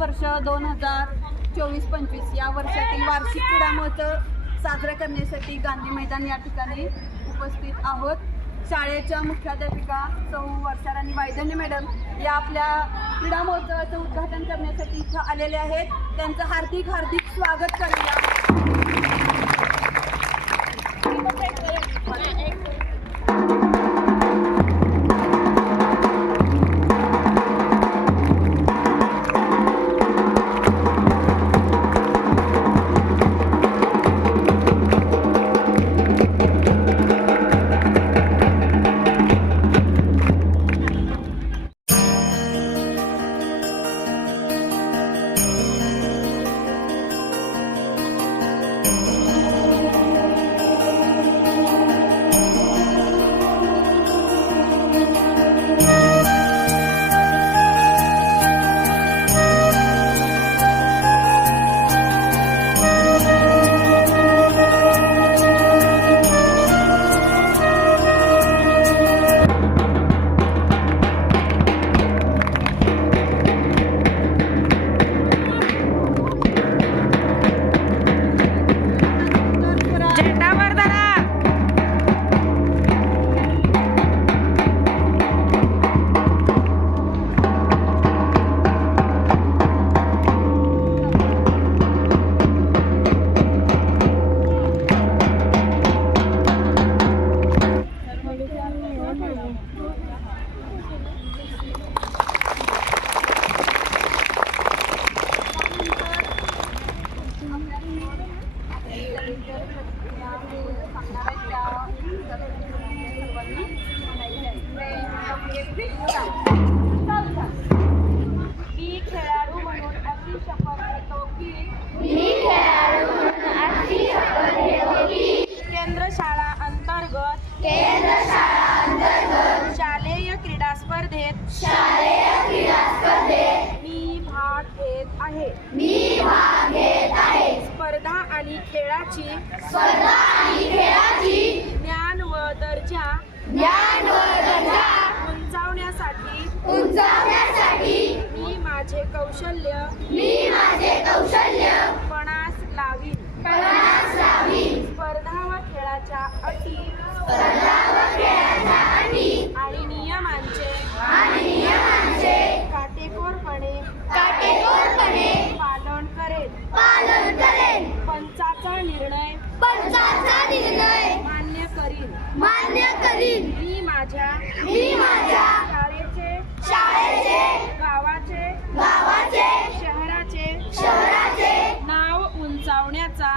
वर्ष 2024-25 या वर्षातील वार्षिक क्रीडा महोत्सव साजरा करण्यासाठी गांधी मैदान या ठिकाणी उपस्थित आहोत. शाळेच्या मुख्याध्यापिका सौ वर्षाराणी वायदंडे मॅडम या आपल्या क्रीडा महोत्सवाचं उद्घाटन करण्यासाठी इथं आलेले आहेत. त्यांचं हार्दिक स्वागत करूया. केंद्र शाळा अंतर्गत शालेय क्रीडा स्पर्धेत मी भाग घेत आहे. स्पर्धा आणि खेळाची ज्ञान व दर्जा उंचावण्यासाठी मी माझे कौशल्य पणास लावीन. स्पर्धा व खेळाच्या अटी आणि नियमांचे काटेकोरपणे पालन करेन. पंचाचा निर्णय मान्य करीन. मी माझ्या शाळेचे गावाचे शहराचे नाव उंचावण्याचा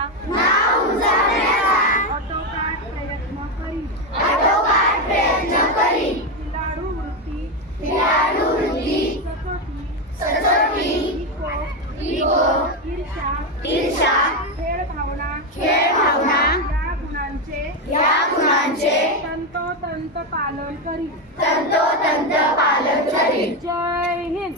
आटोकाट प्रयत्न करीन. खिलाडू वृत्ती ईर्ष्या खेळ भावना या गुणांचे तंतोतंत पालन करीन. जय हिंद.